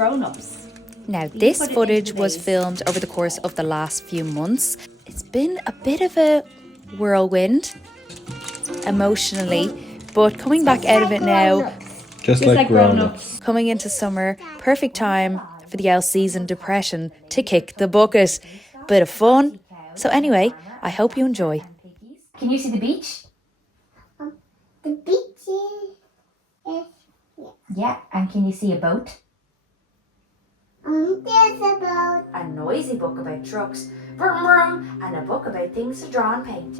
grown-ups. Now, this footage was filmed over the course of the last few months. It's been a bit of a whirlwind, emotionally, but coming back out of it now, just like grown-ups. Coming into summer, perfect time for the out-season depression to kick the bucket. Bit of fun. So anyway, I hope you enjoy. Can you see the beach? The beach is Yeah, and can you see a boat? there's a boat. A noisy book about trucks, vroom vroom, and a book about things to draw and paint.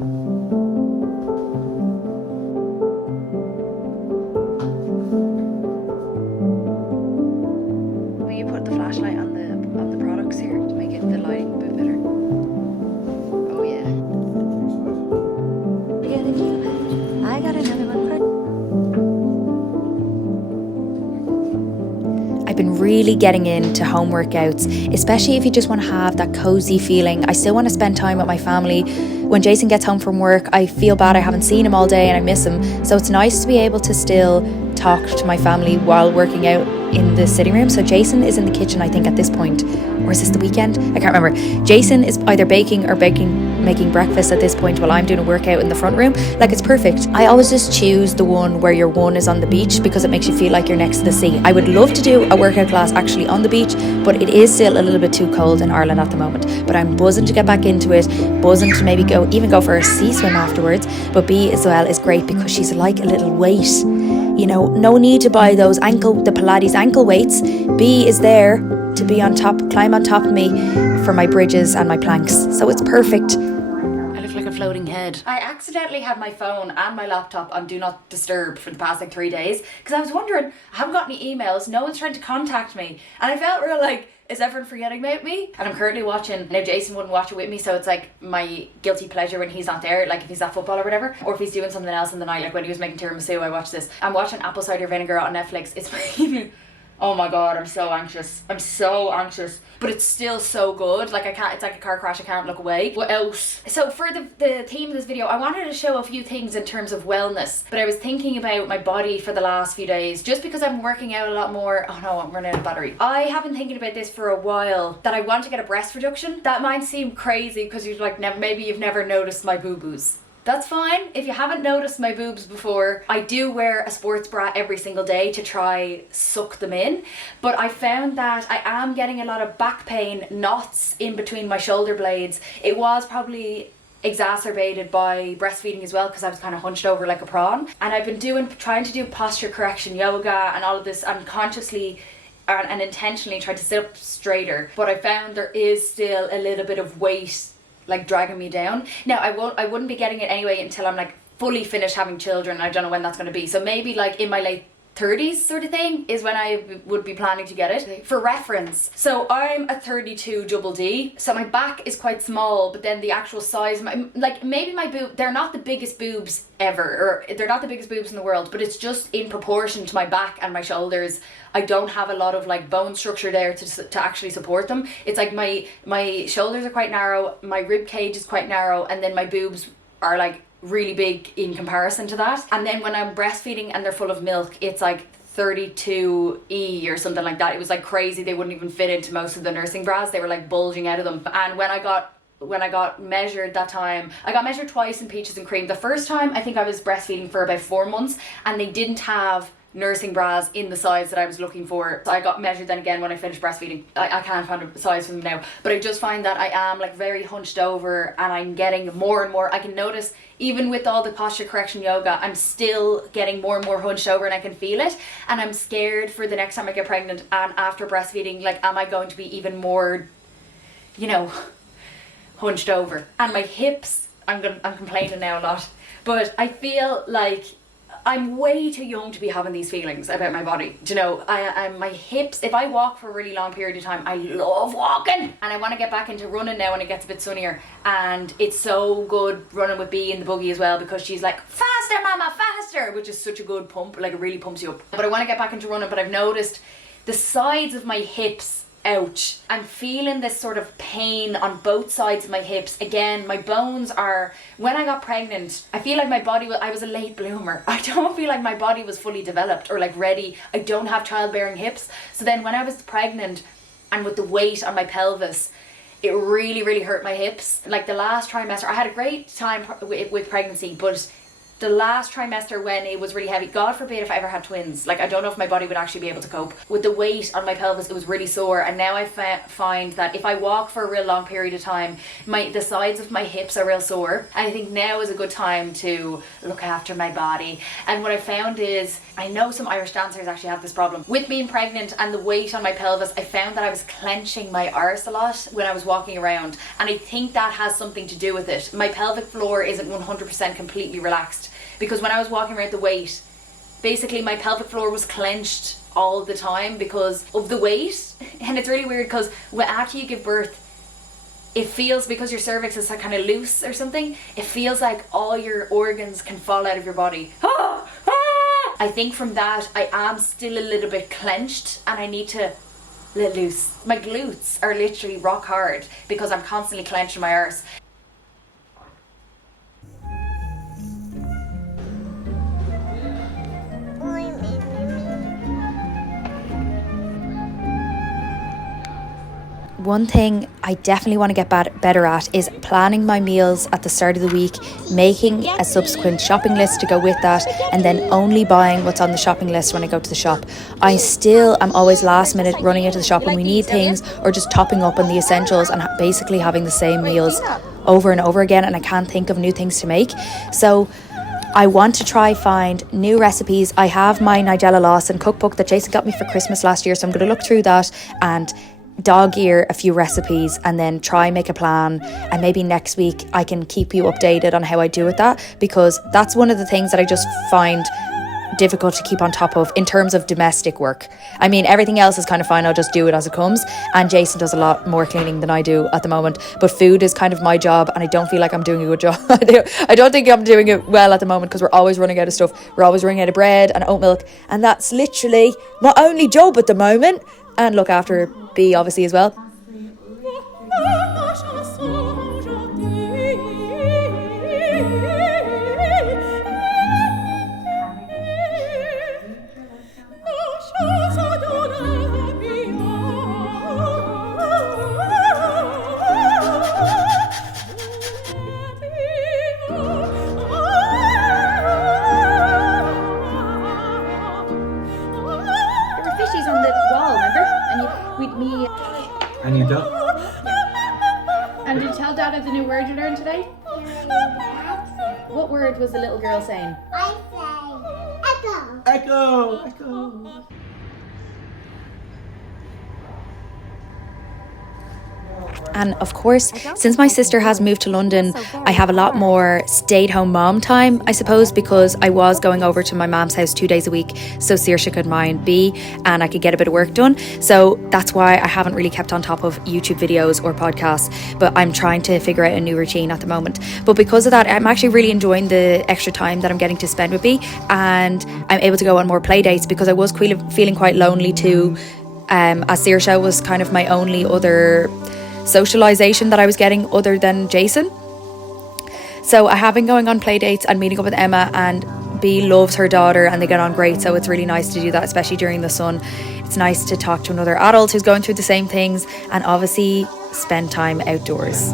Will you put the flashlight on the products here to make it the lighting a bit better? Oh yeah. I got another one. I've been really getting into home workouts, especially if you just want to have that cozy feeling. I still want to spend time with my family. When Jason gets home from work, I feel bad I haven't seen him all day and I miss him. So it's nice to be able to still talk to my family while working out in the sitting room. So Jason is in the kitchen, I think, at this point. Or is this the weekend? I can't remember. Jason is either baking or making breakfast at this point while I'm doing a workout in the front room. Like, it's perfect. I always just choose the one where your one is on the beach because it makes you feel like you're next to the sea. I would love to do a workout class actually on the beach, but it is still a little bit too cold in Ireland at the moment. But I'm buzzing to get back into it, buzzing to maybe even go for a sea swim afterwards. But B as well is great because she's like a little weight. You know, no need to buy the Pilates ankle weights. B is there to be on top, climb on top of me for my bridges and my planks. So it's perfect. I look like a floating head. I accidentally had my phone and my laptop on Do Not Disturb for the past 3 days because I was wondering, I haven't got any emails, no one's trying to contact me. And I felt real like, is everyone forgetting about me? And I'm currently watching, now Jason wouldn't watch it with me, so it's like my guilty pleasure when he's not there, like if he's at football or whatever, or if he's doing something else in the night, like when he was making tiramisu, I watched this. I'm watching Apple Cider Vinegar on Netflix. It's oh my god, I'm so anxious. But it's still so good. Like, I can't, it's like a car crash, I can't look away. What else? So for the theme of this video, I wanted to show a few things in terms of wellness, but I was thinking about my body for the last few days, just because I'm working out a lot more. Oh no, I'm running out of battery. I have been thinking about this for a while, that I want to get a breast reduction. That might seem crazy because you're like, maybe you've never noticed my boo-boos. That's fine. If you haven't noticed my boobs before, I do wear a sports bra every single day to try suck them in. But I found that I am getting a lot of back pain, knots in between my shoulder blades. It was probably exacerbated by breastfeeding as well because I was kind of hunched over like a prawn. And I've been trying to do posture correction yoga and all of this, and consciously and intentionally trying to sit up straighter. But I found there is still a little bit of weight like dragging me down. Now I wouldn't be getting it anyway until I'm like fully finished having children. I don't know when that's going to be. So maybe like in my late 30s sort of thing is when I would be planning to get it. For reference, so I'm a 32 double D, so my back is quite small, but then the actual size, like maybe my boob, they're not the biggest boobs ever, or they're not the biggest boobs in the world, but it's just in proportion to my back and my shoulders. I don't have a lot of like bone structure there to actually support them. It's like my shoulders are quite narrow, my rib cage is quite narrow, and then my boobs are like really big in comparison to that. And then when I'm breastfeeding and they're full of milk, it's like 32E or something like that. It was like crazy. They wouldn't even fit into most of the nursing bras. They were like bulging out of them. And when I got measured that time, I got measured twice in Peaches and Cream. The first time I think I was breastfeeding for about 4 months and they didn't have nursing bras in the size that I was looking for. So I got measured then again when I finished breastfeeding. I can't find a size for them now, but I just find that I am like very hunched over and I'm getting more and more. I can notice even with all the posture correction yoga, I'm still getting more and more hunched over and I can feel it. And I'm scared for the next time I get pregnant and after breastfeeding, like, am I going to be even more, you know, hunched over? And my hips, I'm complaining now a lot, but I feel like I'm way too young to be having these feelings about my body. Do you know, I'm my hips, if I walk for a really long period of time, I love walking. And I want to get back into running now when it gets a bit sunnier. And it's so good running with Bea in the buggy as well because she's like, faster mama, faster, which is such a good pump, like it really pumps you up. But I want to get back into running, but I've noticed the sides of my hips ouch. I'm feeling this sort of pain on both sides of my hips. Again, my bones are, when I got pregnant, I feel like my body, I was a late bloomer. I don't feel like my body was fully developed or like ready. I don't have childbearing hips. So then when I was pregnant and with the weight on my pelvis, it really, really hurt my hips. Like the last trimester, I had a great time with pregnancy, but the last trimester when it was really heavy, God forbid if I ever had twins, like I don't know if my body would actually be able to cope. With the weight on my pelvis, it was really sore, and now I find that if I walk for a real long period of time, the sides of my hips are real sore. And I think now is a good time to look after my body. And what I found is, I know some Irish dancers actually have this problem. With being pregnant and the weight on my pelvis, I found that I was clenching my arse a lot when I was walking around, and I think that has something to do with it. My pelvic floor isn't 100% completely relaxed, because when I was walking around the weight, basically my pelvic floor was clenched all the time because of the weight. And it's really weird because after you give birth, it feels, because your cervix is kind of loose or something, it feels like all your organs can fall out of your body. I think from that I am still a little bit clenched and I need to let loose. My glutes are literally rock hard because I'm constantly clenching my arse. One thing I definitely want to get better at is planning my meals at the start of the week, making a subsequent shopping list to go with that, and then only buying what's on the shopping list when I go to the shop. I still am always last minute running into the shop when we need things, or just topping up on the essentials and basically having the same meals over and over again, and I can't think of new things to make. So I want to try find new recipes. I have my Nigella Lawson cookbook that Jason got me for Christmas last year, so I'm going to look through that and dog ear a few recipes and then try make a plan, and maybe next week I can keep you updated on how I do with that, because that's one of the things that I just find difficult to keep on top of in terms of domestic work. I mean, everything else is kind of fine, I'll just do it as it comes, and Jason does a lot more cleaning than I do at the moment, but food is kind of my job and I don't feel like I'm doing a good job. I don't think I'm doing it well at the moment, because we're always running out of stuff. We're always running out of bread and oat milk, and that's literally my only job at the moment, and look after B obviously as well. And you don't? And did you tell Dada the new word you learned today? What word was the little girl saying? I say echo. Echo! Echo! And of course, since my sister has moved to London, I have a lot more stay-at-home mom time, I suppose, because I was going over to my mom's house 2 days a week so Saoirse could mind B and I could get a bit of work done. So that's why I haven't really kept on top of YouTube videos or podcasts, but I'm trying to figure out a new routine at the moment. But because of that, I'm actually really enjoying the extra time that I'm getting to spend with B, and I'm able to go on more play dates, because I was feeling quite lonely too, as Saoirse was kind of my only other socialization that I was getting other than Jason. So I have been going on play dates and meeting up with Emma, and B loves her daughter and they get on great, so it's really nice to do that, especially during the sun. It's nice to talk to another adult who's going through the same things, and obviously spend time outdoors.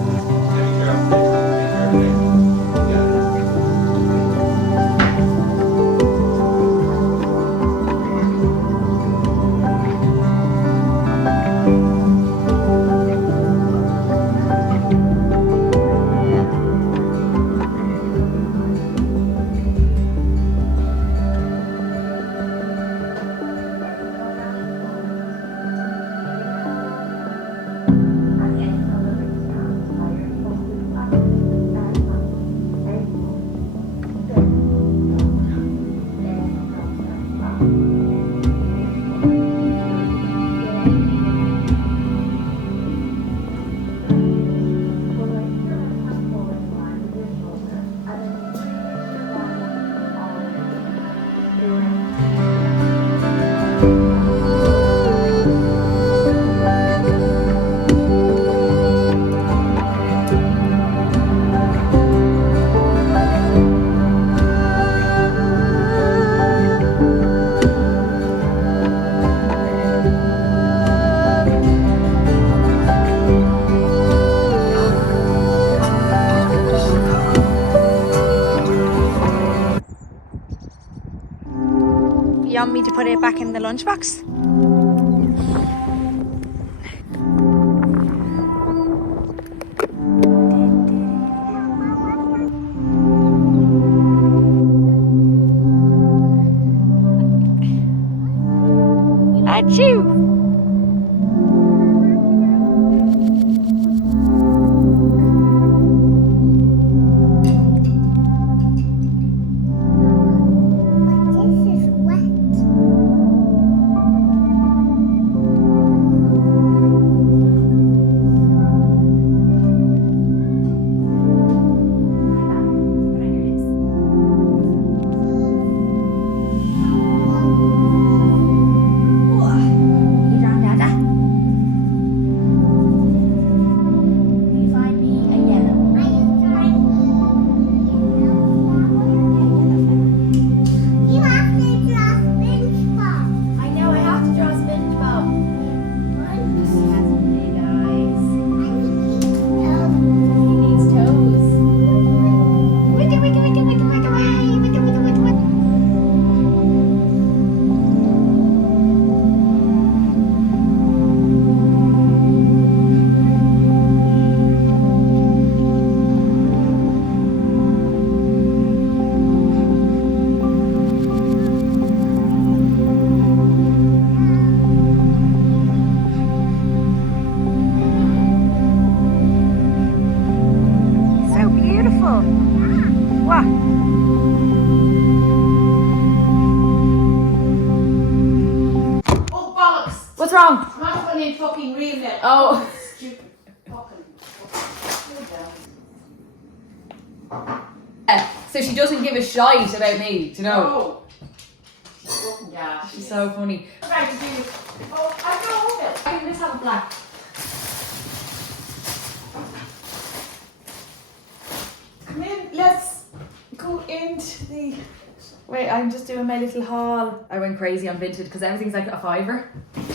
You want me to put it back in the lunchbox? Achoo! This is wet. You have to draw SpongeBob. I know, I have to draw SpongeBob. Hey guys. He needs toes. Wiggle, wiggle, wiggle, wiggle, wiggle, wiggle, wiggle, wiggle, wiggle. So beautiful. Wow. Oh, bollocks! What's wrong? I'm not going in fucking real it. Oh. Stupid fucking. So she doesn't give a shite about me, do you know? Oh. Fucking gas. She's so funny. Right to do. Oh, I know it. I can just have a black. Come in, let's go into the. Wait, I'm just doing my little haul. I went crazy on Vinted because everything's like a fiver.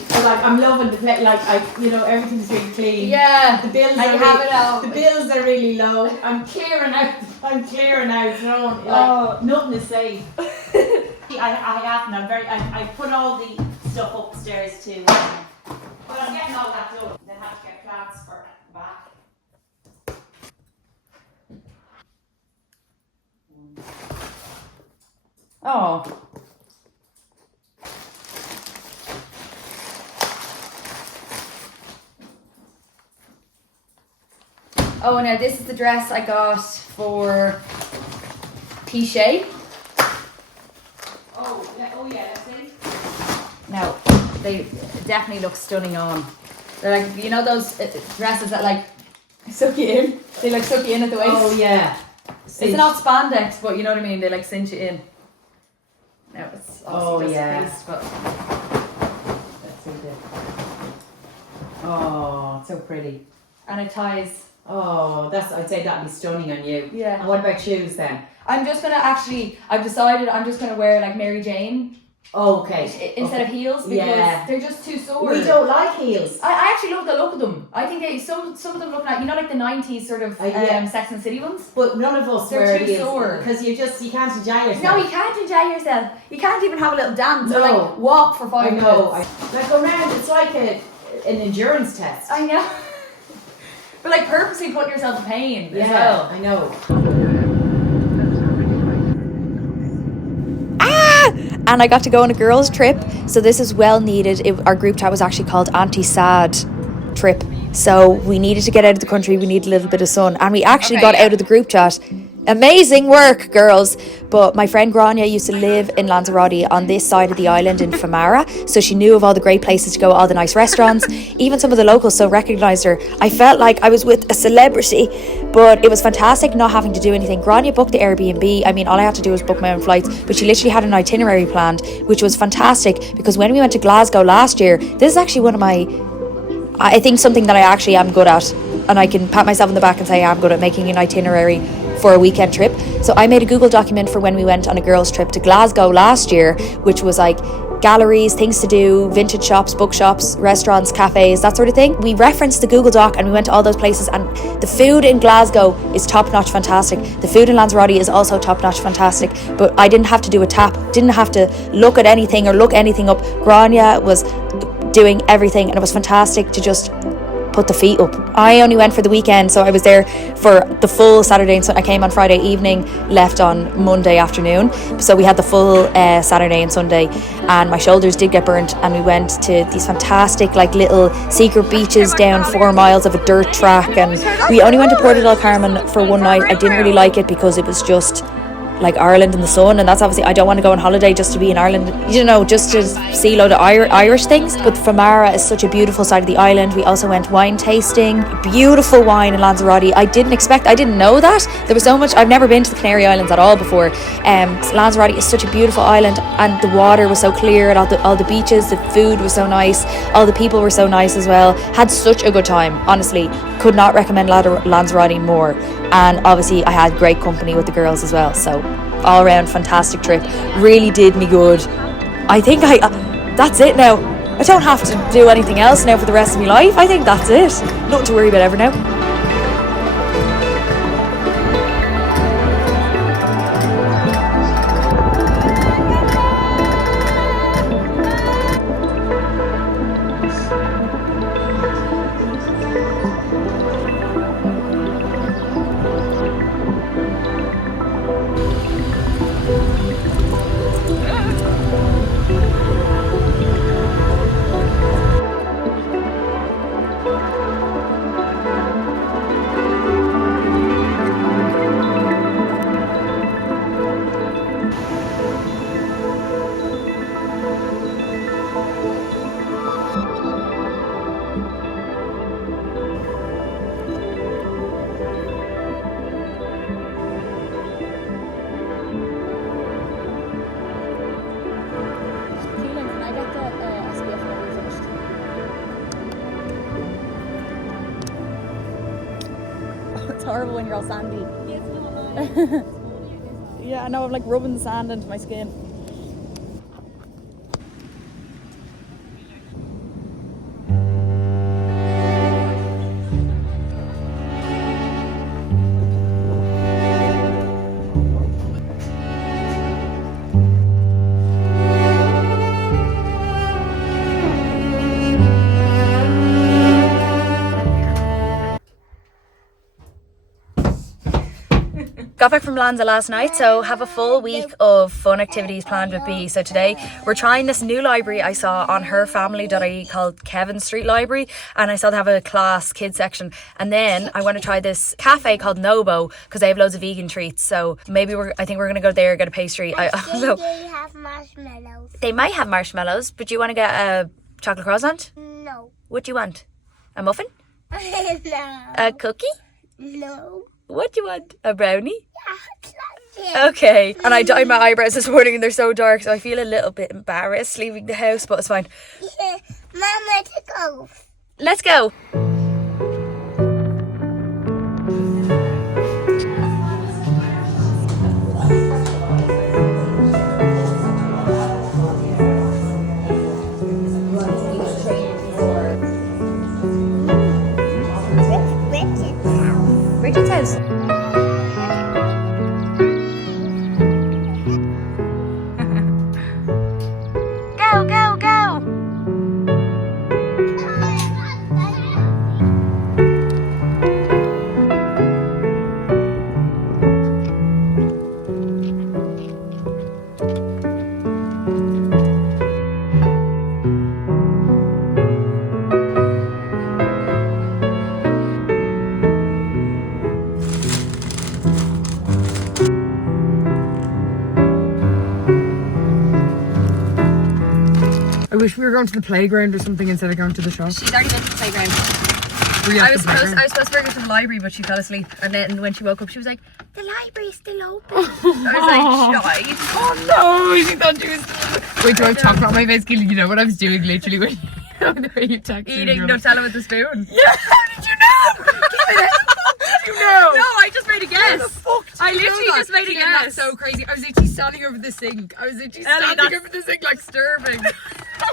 So, like, I'm loving the play. Like, everything's really clean. Yeah. The bills I are have really, it all. The bills are really low. I'm clearing out. You know, like, nothing is safe. I haven't. I put all the stuff upstairs too. But I'm getting all that done. Then have to get plants for back. Oh. Oh, now this is the dress I got for Cliche. Oh yeah, let's see. Now, they definitely look stunning on. They're like, you know those dresses that like suck you in? They like suck you in at the waist? Oh yeah. It's not spandex, but you know what I mean? They like cinch you in. Now it's obviously just creased, but Let's see this. Oh, it's so pretty. and it ties. Oh, I'd say that'd be stunning on you. Yeah. And what about shoes then? I'm just gonna I've decided I'm just gonna wear like Mary Jane instead of heels because they're just too sore. We don't like heels. I actually love the look of them. I think some of them look like, you know, like the 90s sort of Sex and the City ones. But none of us They're wear too heels sore. because you can't enjoy yourself. No, you can't enjoy yourself. You can't even have a little dance or No. like walk for 5 minutes. Like go round, it's like an endurance test. I know. But like purposely putting yourself to pain as well. I know. And I got to go on a girls' trip, so this is well needed. Our group chat was actually called Anti-Sad Trip. So we needed to get out of the country, we need a little bit of sun, and we actually got out of the group chat. Amazing work, girls. But my friend Grania used to live in Lanzarote on this side of the island in Famara, so she knew of all the great places to go, all the nice restaurants, even some of the locals, so recognised her. I felt like I was with a celebrity, but it was fantastic not having to do anything. Grania booked the Airbnb. I mean, all I had to do was book my own flights, but she literally had an itinerary planned, which was fantastic, because when we went to Glasgow last year, this is actually one of my, I think something that I actually am good at, and I can pat myself on the back and say I'm good at making an itinerary for a weekend trip. So I made a Google document for when we went on a girls' trip to Glasgow last year, which was like galleries, things to do, vintage shops, bookshops, restaurants, cafes, that sort of thing. We referenced the Google Doc and we went to all those places, and the food in Glasgow is top-notch fantastic. The food in Lanzarote is also top-notch fantastic, but I didn't have to do a tap, didn't have to look at anything or look anything up. Grania was doing everything and it was fantastic to just put the feet up. I only went for the weekend, so I was there for the full Saturday and Sunday. I came on Friday evening, left on Monday afternoon, so we had the full Saturday and Sunday, and my shoulders did get burnt, and we went to these fantastic like little secret beaches down 4 miles of a dirt track, and we only went to Porto del Carmen for one night. I didn't really like it because it was just like Ireland in the sun, and that's obviously, I don't want to go on holiday just to be in Ireland, you know, just to see a load of Irish things. But Famara is such a beautiful side of the island. We also went wine tasting, beautiful wine in Lanzarote. I didn't know that there was so much. I've never been to the Canary Islands at all before. Lanzarote is such a beautiful island, and the water was so clear, and all the beaches, the food was so nice, all the people were so nice as well. Had such a good time, honestly. Could not recommend Lanzarote more. And obviously I had great company with the girls as well, so all around fantastic trip. Really did me good. I think that's it now. I don't have to do anything else now for the rest of my life. I think that's it. Nothing to worry about ever now. It's horrible when you're all sandy. Yeah, I know, I'm like rubbing the sand into my skin. Got back from Lanza last night, so have a full week of fun activities planned with B. So today we're trying this new library I saw on herfamily.ie called Kevin Street Library, and I saw they have a class kids section. And then I want to try this cafe called Nobo because they have loads of vegan treats. So maybe I think we're gonna go there, get a pastry. They have marshmallows. They might have marshmallows, but do you want to get a chocolate croissant? No. What do you want? A muffin? No. A cookie? No. What do you want? A brownie? Yeah. Okay. And I dyed my eyebrows this morning and they're so dark, so I feel a little bit embarrassed leaving the house, but it's fine. Yeah. Mama, to go. Let's go. Richard's house. Go, go, go. I wish we were going to the playground or something instead of going to the shop. She's already been to the playground. I I was supposed to bring her to the library, but she fell asleep. And then when she woke up, she was like, "The library's still open." I was like, "Shite." Oh no, she thought she was. Wait, do I have chocolate on my face? You know what I was doing literally when you texted Eating me? Nutella with the spoon. Yeah, how did you know? you know? No, I just made a guess. How the fuck did I you know literally that? just made a That's guess. so crazy. I was literally standing over the sink. Like disturbing. How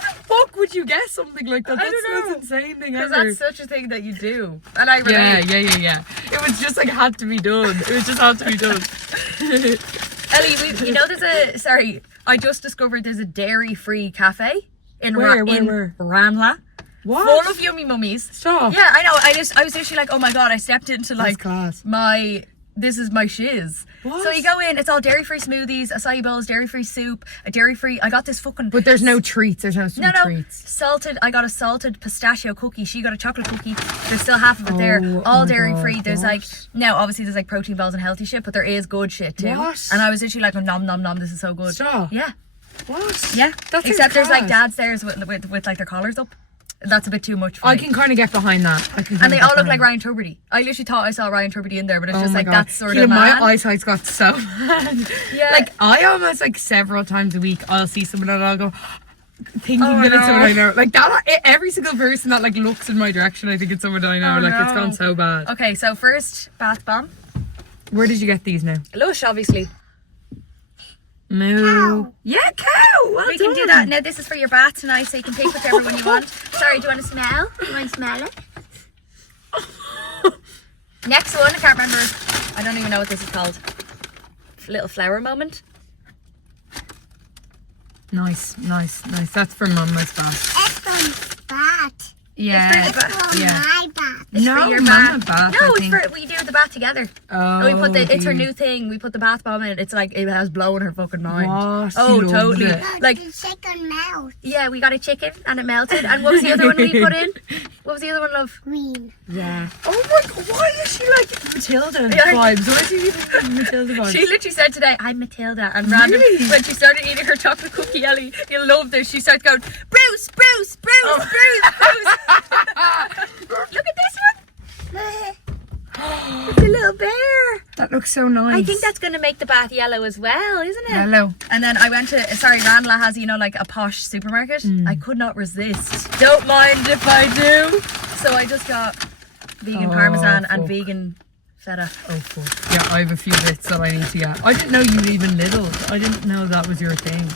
the fuck would you guess something like that? That's the most insane thing Because ever. that's such a thing that you do. And I relate. Yeah. It was just like had to be done. It was just had to be done. Ellie, you know I just discovered there's a dairy-free cafe in Where? Ranla. What? Full of yummy mummies. Stop. Yeah, I know. I was literally like, oh my god, I stepped into That's like class. this is my shiz. What? So you go in, it's all dairy-free smoothies, acai bowls, dairy-free soup, I got this fucking... But there's no treats. There's no sweet treats. I got a salted pistachio cookie. She got a chocolate cookie. There's still half of it there. All dairy-free. There's obviously there's like protein balls and healthy shit, but there is good shit too. What? And I was literally like, nom nom nom, this is so good. Stop. Yeah. What? Yeah. That's Except there's like class. dads there with like their collars up. That's a bit too much for I me. can kind of get behind that. And they all look like Ryan Tuberty. I literally thought I saw Ryan Tuberty in there, but it's just like that sort of my man. eyesight's got so bad. Yeah. Like I almost like several times a week I'll see someone and I'll go thinking that it's no. someone I know. Like that every single person that like looks in my direction, I think it's someone I know. It's gone so bad. Okay, so first bath bomb. Where did you get these now? Lush, obviously. Moo. Yeah, cow. Well We can do that. Now this is for your bath tonight, so you can pick whichever one you want. Sorry, do you want to smell? You want to smell it? Next one, I can't remember. I don't even know what this is called. Little flower moment. Nice. That's for Mama's bath. It's from bat. Yeah. It's for From Yeah. my bat. It's No, for your Mama bath. bath, No, I it's think. for we do the bath together. Oh, And we put it's her dear. new thing. We put the bath bomb in. It's like it has blown her fucking mind. What? Oh, She loves totally. it. Like the chicken mouth. yeah, we got a chicken and it melted. And what was the other one we put in? What was the other one, love? Green. Yeah. Oh my god, why is she like Matilda vibes? Why is she even Matilda vibes? She literally said today, I'm Matilda, and random when she started eating her chocolate cookie, Ellie, you'll love this. She started going, Bruce. Look at this one. It's a little bear. That looks so nice. I think that's going to make the bath yellow as well, isn't it? Yellow. And then I went to, Ranelagh has, like a posh supermarket. I could not resist. Don't mind if I do. So I just got vegan parmesan and fuck. vegan feta. Oh fuck. Yeah, I have a few bits that I need to get. I didn't know you even Lidl. I didn't know that was your thing.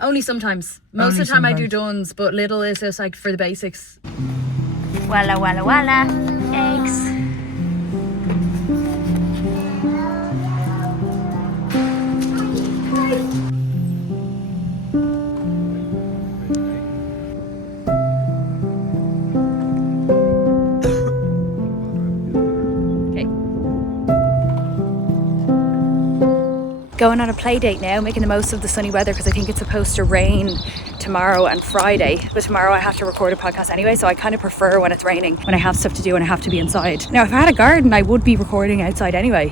Only sometimes. Most Only of the time I do sometimes. Duns, but Lidl is just like for the basics. Walla walla walla. Eggs. Going on a play date now, making the most of the sunny weather because I think it's supposed to rain tomorrow and Friday. But tomorrow I have to record a podcast anyway, so I kind of prefer when it's raining, when I have stuff to do and I have to be inside. Now, if I had a garden, I would be recording outside anyway,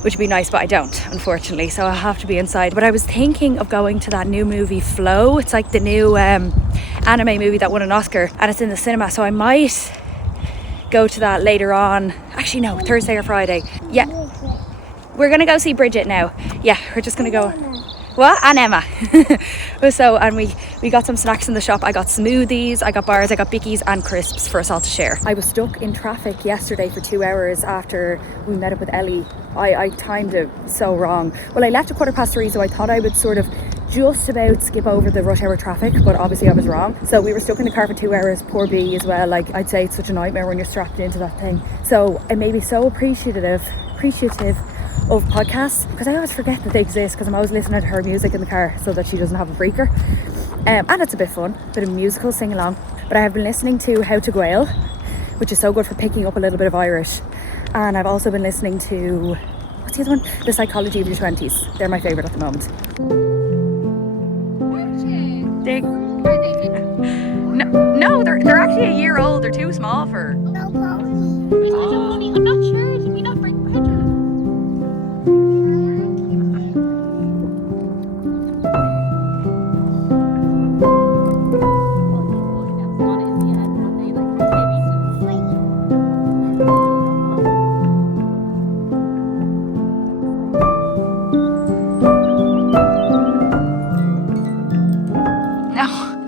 which would be nice, but I don't, unfortunately, so I have to be inside. But I was thinking of going to that new movie, Flow. It's like the new anime movie that won an Oscar, and it's in the cinema, so I might go to that later on. Actually, no, Thursday or Friday. Yeah. We're gonna go see Bridget now. Yeah, we're just gonna go. What? And Emma. So, and we got some snacks in the shop. I got smoothies, I got bars, I got bickies and crisps for us all to share. I was stuck in traffic yesterday for 2 hours after we met up with Ellie. I timed it so wrong. Well, I left at 3:15, so I thought I would sort of just about skip over the rush hour traffic, but obviously I was wrong. So we were stuck in the car for 2 hours. Poor B as well. Like, I'd say it's such a nightmare when you're strapped into that thing. So it made me so appreciative of podcasts, because I always forget that they exist, because I'm always listening to her music in the car so that she doesn't have a freaker. And it's a bit fun, a bit of musical sing along. But I have been listening to How to Gael, which is so good for picking up a little bit of Irish. And I've also been listening to, what's the other one? The Psychology of Your 20s. They're my favourite at the moment. No, they're actually a year old. They're too small for. No pony. I'm not sure. Did we not bring pictures?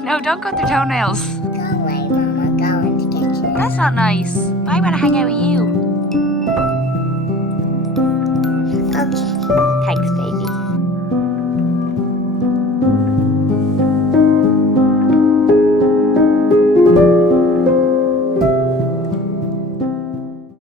No, don't cut their toenails. Go away, Mama. Go in the kitchen. That's not nice. I want to hang out with you. Bye.